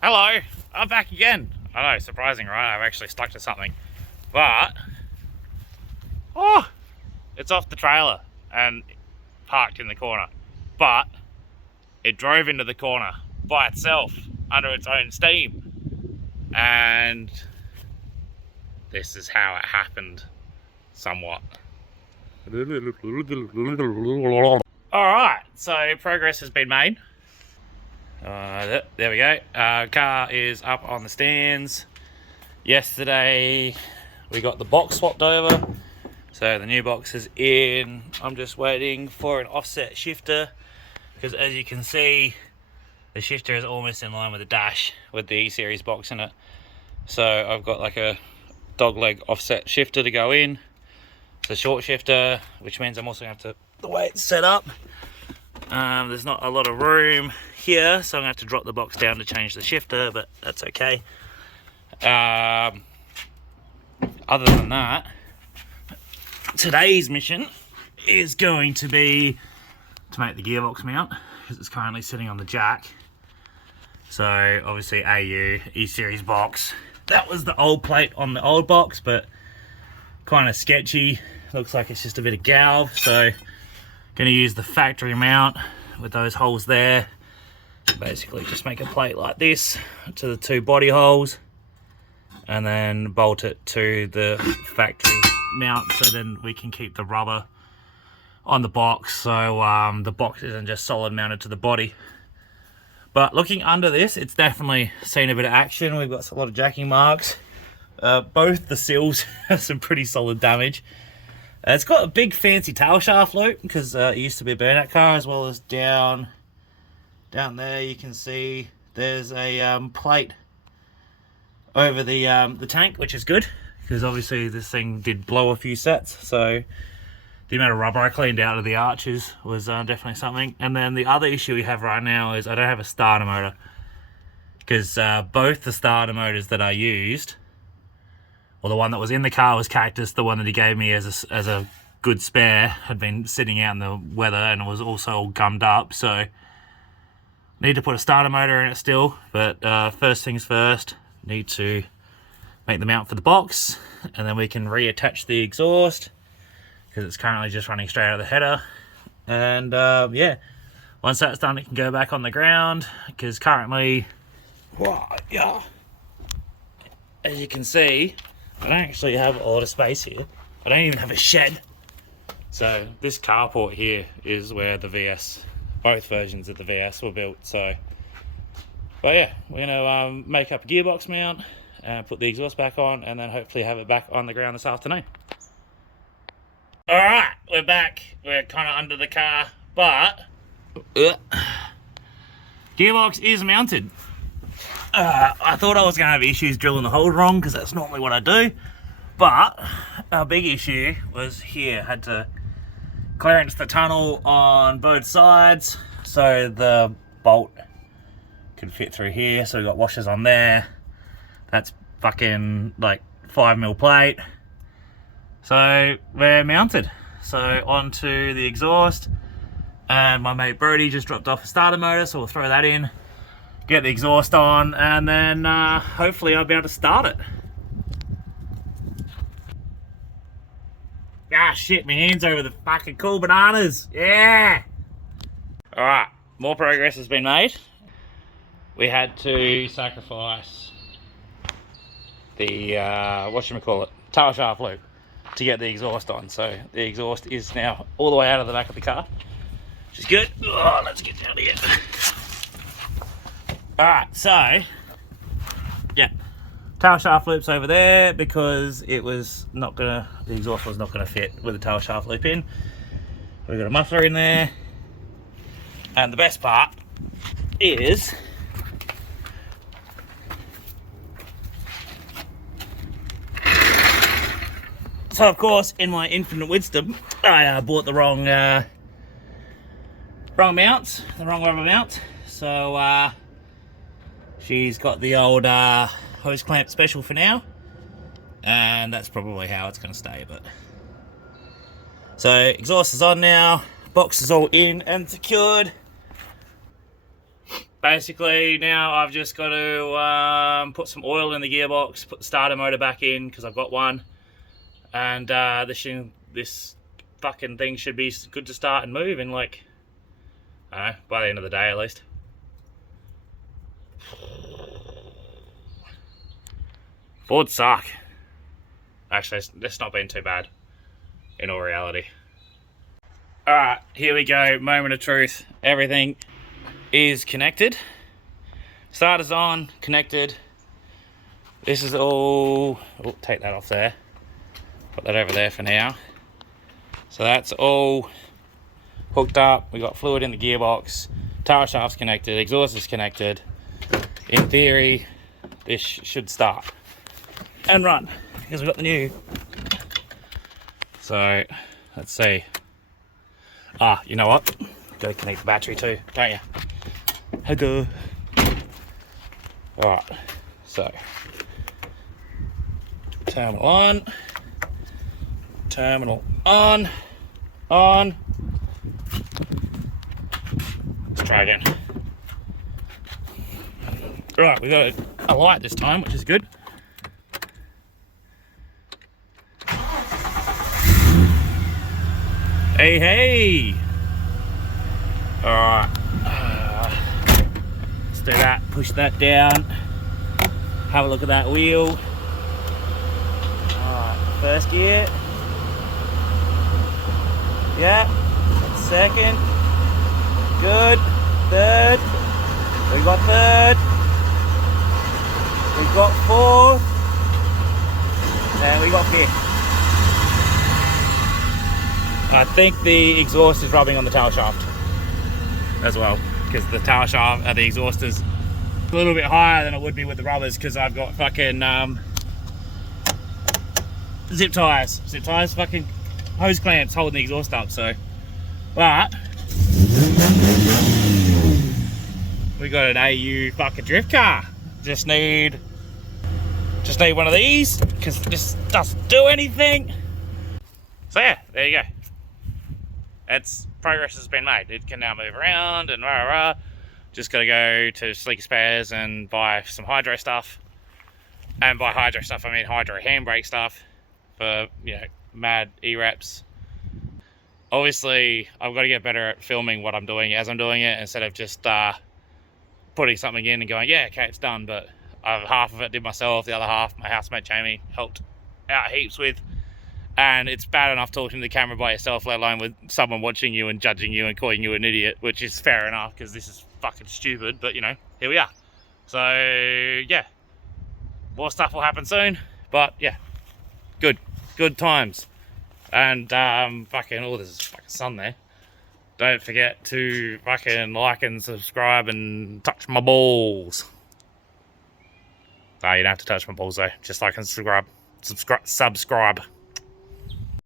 Hello, I'm back again. I know, surprising, right? I've actually stuck to something. But, oh, it's off the trailer and parked in the corner. But, it drove into the corner by itself under its own steam. And this is how it happened, somewhat. Alright, so progress has been made. There we go. Car is up on the stands. Yesterday we got the box swapped over, so the new box is in. I'm just waiting for an offset shifter because, as you can see, the shifter is almost in line with the dash with the E-Series box in it. So I've got like a dogleg offset shifter to go in. It's a short shifter, which means I'm also going to have to, the way it's set up, there's not a lot of room here, so I'm going to have to drop the box down to change the shifter, but that's okay. Other than that, today's mission is going to be to make the gearbox mount, because it's currently sitting on the jack. So obviously AU, E-Series box. That was the old plate on the old box, but kind of sketchy. Looks like it's just a bit of galv, so gonna use the factory mount with those holes there. Basically just make a plate like this to the two body holes and then bolt it to the factory mount, so then we can keep the rubber on the box, so the box isn't just solid mounted to the body. But looking under this, it's definitely seen a bit of action. We've got a lot of jacking marks. Both the seals have some pretty solid damage. It's got a big fancy tail shaft loop because it used to be a burnout car, as well as down there you can see there's a plate over the tank, which is good because obviously this thing did blow a few sets, so the amount of rubber I cleaned out of the arches was definitely something. And then the other issue we have right now is I don't have a starter motor, because both the starter motors that I used, well, the one that was in the car was Cactus, the one that he gave me as a good spare had been sitting out in the weather and was also all gummed up, so need to put a starter motor in it still. But first things first, need to make the mount for the box, and then we can reattach the exhaust because it's currently just running straight out of the header. And yeah, once that's done, it can go back on the ground, because currently, as you can see, I don't actually have a lot of space here. I don't even have a shed. So this carport here is where the VS, both versions of the VS were built. So, but yeah, we're gonna make up a gearbox mount and put the exhaust back on, and then hopefully have it back on the ground this afternoon. All right, we're back. We're kind of under the car, but gearbox is mounted. I thought I was going to have issues drilling the holes wrong, because that's normally what I do. But our big issue was here. Had to clearance the tunnel on both sides so the bolt could fit through here. So we got washers on there. That's fucking like 5mm plate. So we're mounted. So onto the exhaust. And my mate Brody just dropped off a starter motor, so we'll throw that in, get the exhaust on, and then hopefully I'll be able to start it. Ah shit, my hand's over the fucking cool bananas. Yeah! Alright, more progress has been made. We had to sacrifice the, whatchamacallit, tail shaft loop to get the exhaust on. So the exhaust is now all the way out of the back of the car, which is good. Oh, let's get down here. Alright, so, yeah, tail shaft loop's over there because it was not gonna, the exhaust was not gonna fit with the tail shaft loop in. We've got a muffler in there, and the best part is so, of course, in my infinite wisdom, I bought the wrong mounts, the wrong rubber mount. So she's got the old hose clamp special for now, and that's probably how it's going to stay. But so exhaust is on now, box is all in and secured. basically now I've just got to put some oil in the gearbox, put the starter motor back in because I've got one, and this fucking thing should be good to start and move in, like, I don't know, by the end of the day at least. Fords suck. Actually, it's not been too bad in all reality. Alright, here we go, moment of truth. Everything is connected. Starter's on, connected. This is all... Oh, take that off there. Put that over there for now. So that's all hooked up. We got fluid in the gearbox. Tail shaft's connected. Exhaust is connected. In theory, this should start and run because we've got the new. So let's see. Ah, you know what? Got to connect the battery too, don't you? Hello. Alright, so terminal on, terminal on. Let's try again. Right, we got a light this time, which is good. Hey, hey! Alright. Let's do that. Push that down. Have a look at that wheel. Alright, first gear. Yeah. Second. Good. Third. We got third. We got fourth. And we got fifth. I think the exhaust is rubbing on the tail shaft as well, because the tail shaft, the exhaust is a little bit higher than it would be with the rubbers, because I've got fucking zip ties, fucking hose clamps holding the exhaust up. So, but we got an AU fucking drift car. Just need one of these because this doesn't do anything. So yeah, there you go. Progress has been made. It can now move around and rah rah. Just gotta go to Sleeker Spares and buy some hydro stuff. And by hydro stuff, I mean hydro handbrake stuff for, you know, mad E-wraps. Obviously, I've got to get better at filming what I'm doing as I'm doing it, instead of just putting something in and going, yeah, okay, it's done. But half of it did myself, the other half my housemate Jamie helped out heaps with. And it's bad enough talking to the camera by yourself, let alone with someone watching you and judging you and calling you an idiot, which is fair enough because this is fucking stupid, but you know, here we are. So yeah, more stuff will happen soon, but yeah, good times. And fucking, oh, there's a fucking sun there. Don't forget to fucking like and subscribe and touch my balls. No, you don't have to touch my balls though, just like and subscribe.